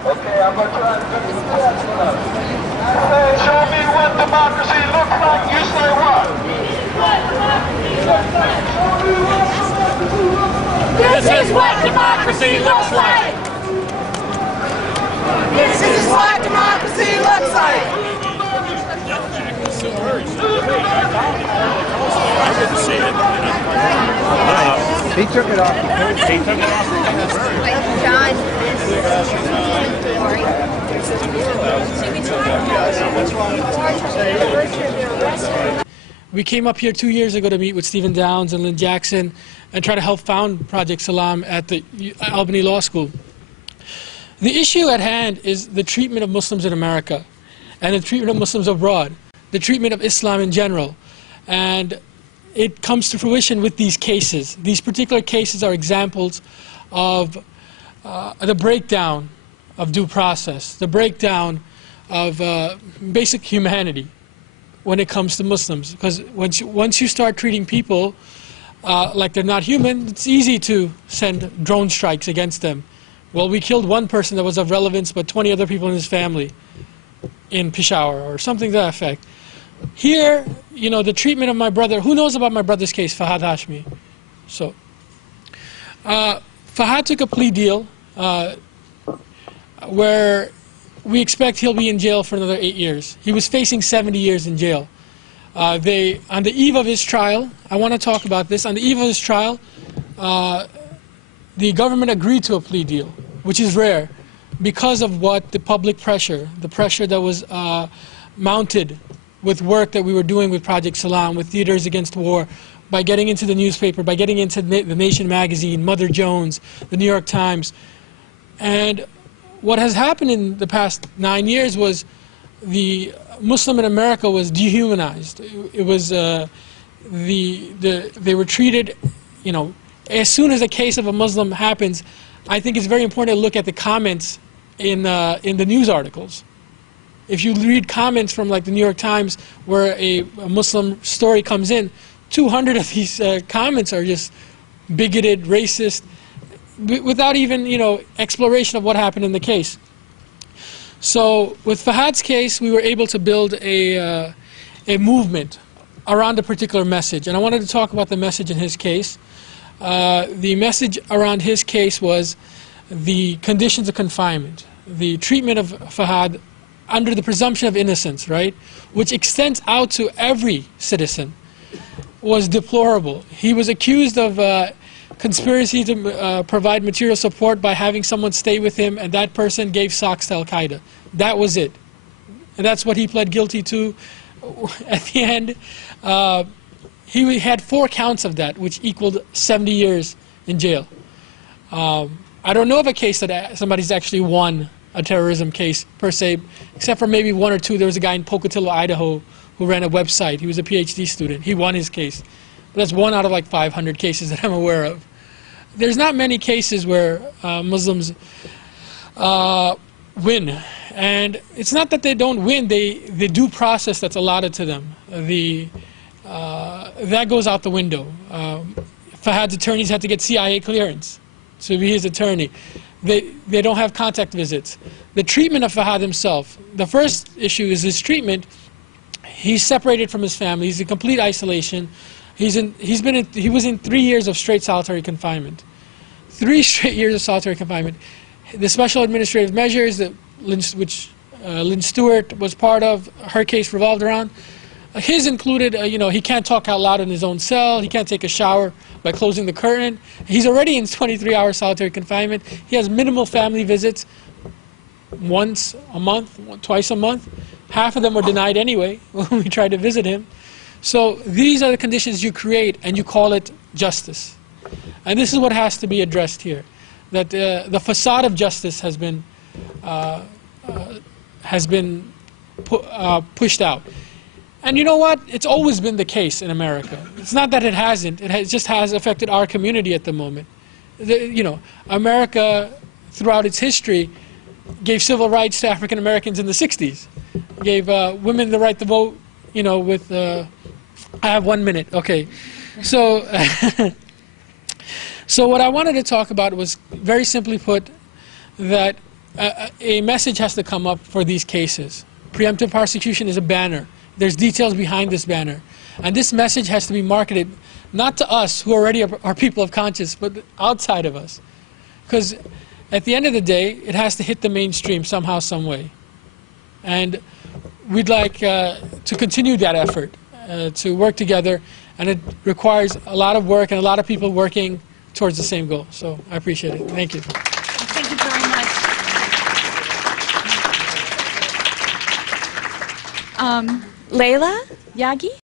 Okay, I'm going to try to do this. Show me what democracy looks like. You say what? This is what democracy looks like. This is what democracy looks like. I didn't see it. He took it off. He took it off. We came up here 2 years ago to meet with Stephen Downes and Lynn Jackson and try to help found Project Salam at the Albany Law School. The issue at hand is the treatment of Muslims in America and the treatment of Muslims abroad, the treatment of Islam in general. And it comes to fruition with these cases. These particular cases are examples of the breakdown of due process, the breakdown of basic humanity when it comes to Muslims. Because once you start treating people like they're not human, it's easy to send drone strikes against them. Well, we killed one person that was of relevance, but 20 other people in his family in Peshawar, or something to that effect. Here, you know, the treatment of my brother, who knows about my brother's case, Fahad Hashmi? So, Fahad took a plea deal where we expect he'll be in jail for another 8 years. He was facing 70 years in jail. On the eve of his trial, I want to talk about this, on the eve of his trial, the government agreed to a plea deal, which is rare, because of what the public pressure, the pressure that was mounted with work that we were doing with Project Salam, with Theaters Against War, by getting into the newspaper, by getting into the Nation magazine, Mother Jones, the New York Times. And what has happened in the past 9 years was the Muslim in America was dehumanized. It was, they were treated, you know, as soon as a case of a Muslim happens, I think it's very important to look at the comments in the news articles. If you read comments from like the New York Times where a Muslim story comes in, 200 of these comments are just bigoted, racist, without even, you know, exploration of what happened in the case. So with Fahad's case, we were able to build a movement around a particular message. And I wanted to talk about the message in his case. The message around his case was the conditions of confinement, the treatment of Fahad under the presumption of innocence, right, which extends out to every citizen, was deplorable. He was accused of conspiracy to provide material support by having someone stay with him, and that person gave socks to Al-Qaeda. That was it. And that's what he pled guilty to. At the end, he had 4 counts of that, which equaled 70 years in jail. I don't know of a case that somebody's actually won a terrorism case, per se, except for maybe 1 or 2. There was a guy in Pocatello, Idaho, who ran a website. He was a PhD student. He won his case. But that's 1 out of like 500 cases that I'm aware of. There's not many cases where Muslims win. And it's not that they don't win, the due process that's allotted to them, that goes out the window. Fahad's attorneys had to get CIA clearance to be his attorney. They don't have contact visits. The treatment of Fahad himself, the first issue is his treatment. He's separated from his family. He's in complete isolation. He was in 3 years of straight solitary confinement. 3 straight years of solitary confinement. The special administrative measures that which Lynn Stewart was part of, her case revolved around. His included, you know, he can't talk out loud in his own cell. He can't take a shower by closing the curtain. He's already in 23-hour solitary confinement. He has minimal family visits, once a month, twice a month. Half of them were denied anyway when we tried to visit him. So these are the conditions you create, and you call it justice. And this is what has to be addressed here, that the facade of justice has been pushed out. And you know what? It's always been the case in America. It's not that it hasn't. It just has affected our community at the moment. You know, America, throughout its history, gave civil rights to African Americans in the 60s. Gave women the right to vote, you know, with... I have 1 minute. Okay. So, so what I wanted to talk about was, very simply put, that a message has to come up for these cases. Preemptive prosecution is a banner. There's details behind this banner. And this message has to be marketed not to us, who already are people of conscience, but outside of us. Because at the end of the day, it has to hit the mainstream somehow, some way. And we'd like to continue that effort, to work together. And it requires a lot of work and a lot of people working towards the same goal. So I appreciate it. Thank you. Thank you very much. Layla Yagi?